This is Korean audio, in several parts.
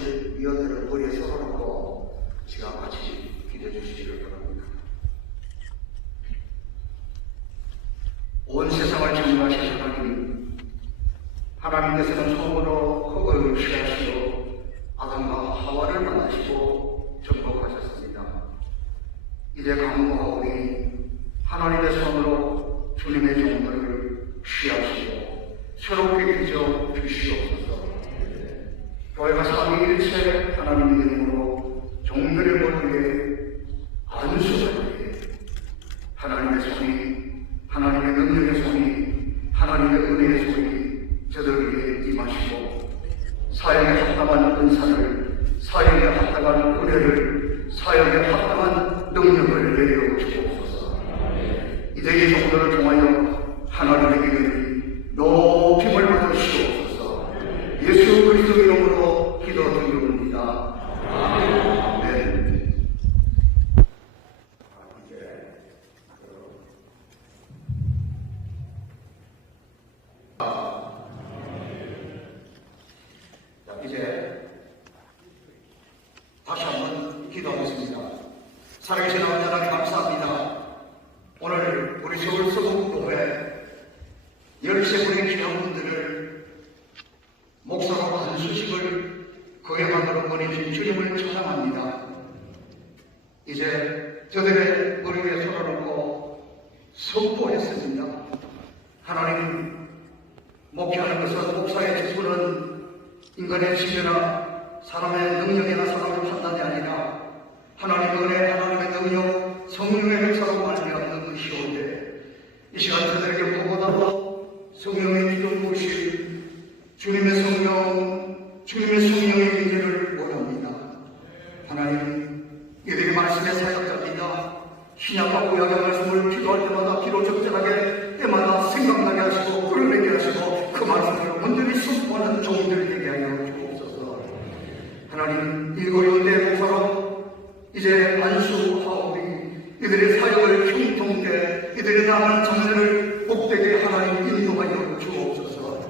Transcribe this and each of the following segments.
안수하실 위원들을 머리에 세워놓고 시간 같이 기도해 주시기를 바랍니다. 온 세상을 창조하신 하나님, 하나님께서는 처음으로 흙을 취하시어 아담과 하와를 만나시고 정복하셨습니다. 이제 강구하오니 하나님의 손으로 주님의 종들을 취하시고 새롭게 빚어 주시옵소서. 교회가 삼위일체 하나님의 이름으로 종들의 머리에 안수할 때 하나님의 손이 하나님의 능력의 손이 하나님의 은혜의 손이 저들 위에 임하시고 사역에 합당한 은사를 사역에 합당한 은혜를 사역에 합당한 능력을 내려 주옵소서. 이제 이 종들을 통하여 하나님의 이름이 높임을 받으시옵소서 예수 그리스도 이름으로 기도드립니다 아멘 자, 이제 다시 한번 기도하겠습니다. 살아계신 아버지 하나님 감사합니다. 오늘 우리 서울 서북교회 열세 분의 귀한 분들을 목사로 한 수식을 거행하도록 보내주신 주님을 찬양합니다. 이제 저들의 머리 위에 손을 얹고 선포했습니다. 하나님 목회하는 것은 목사의 직분은 인간의 지혜나 사람의 능력이나 사람의 판단이 아니라 하나님의 은혜, 하나님의 능력, 성령의 역사로 말미암는 것이오되 이 시간 저들에게 무엇보다도 성령의 기도 부으신 주님의 성령, 주님의 성령의 인재를 원합니다. 하나님, 이들이 말씀의 사역자입니다. 신약과 구약의 말씀을 기도할 때마다 기도 적절하게 때마다 생각나게 하시고 흘러내게 하시고 그 말씀을 온전히 선포하는 종들 되게 하여 주옵소서. 하나님, 때 목사로 이제 안수하오니 이들의 사역을 형통케 이들의 남은 장래를 복되게 하나님 인도하여 주옵소서.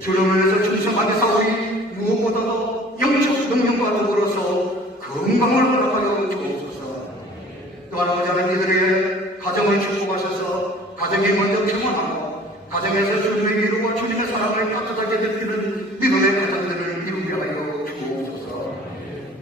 주를 위해서 충성하게 싸우니 무엇보다도 영적 능력과 더불어서 건강을 허락하여 주옵소서. 아버지 하나님 이들에게 가정을 축복하셔서 가정이 먼저 평안하고 가정에서 주님의 기름과 주님의 사랑을 따뜻하게 느끼는 믿음의 가정들을 이루게 하여 주옵소서.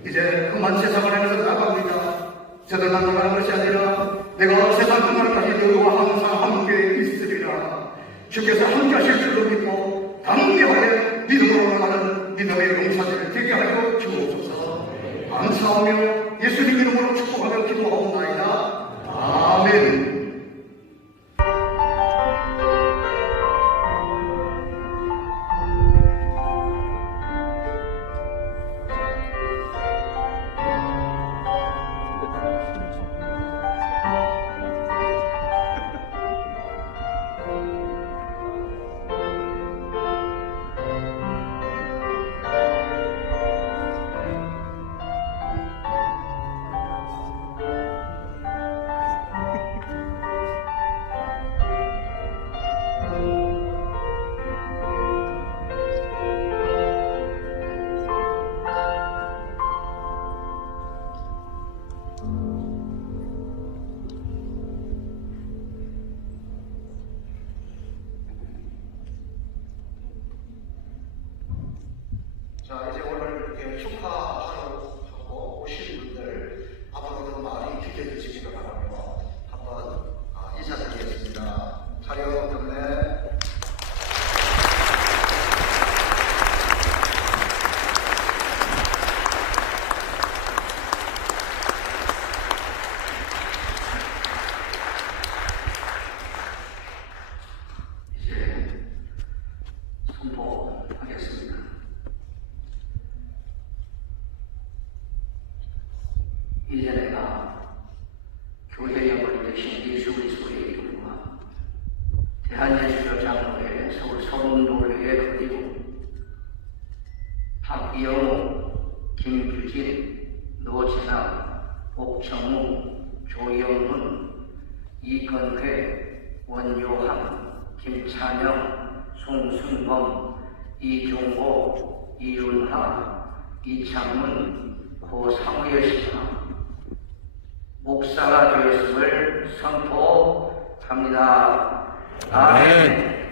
이제 그 만 세상을 향해서 나갑니다. 저도 나가는 것이 아니라 내가 세상 그날까지 너와 항상 함께 있으리라. 주께서 함께 하실 줄로 믿고 담대하게 믿음으로 나가는 믿음의 용사들을 되게 하여 주옵소서. 감사하며 예수님 이름으로 축복하며 기도하옵나이다. 아멘. 축하하러 하고 오신 분들 앞으로도 많이 기대해 주시기 바라며 한번 아, 인사드리겠습니다. 촬영 때문에 이제 선포하겠습니다. 이제 내가 교회 영을 대신 예수 그리스도의 이름과 대한예수교 장로회 서울 서문도회의 그리고 박영호, 김규진, 노진아, 옥정우, 조영훈, 이건회, 원효함, 김찬영, 송순범, 이종호, 이윤하, 이창문, 고상우여 씨가 목사가 되었음을 선포합니다. 아멘. 이제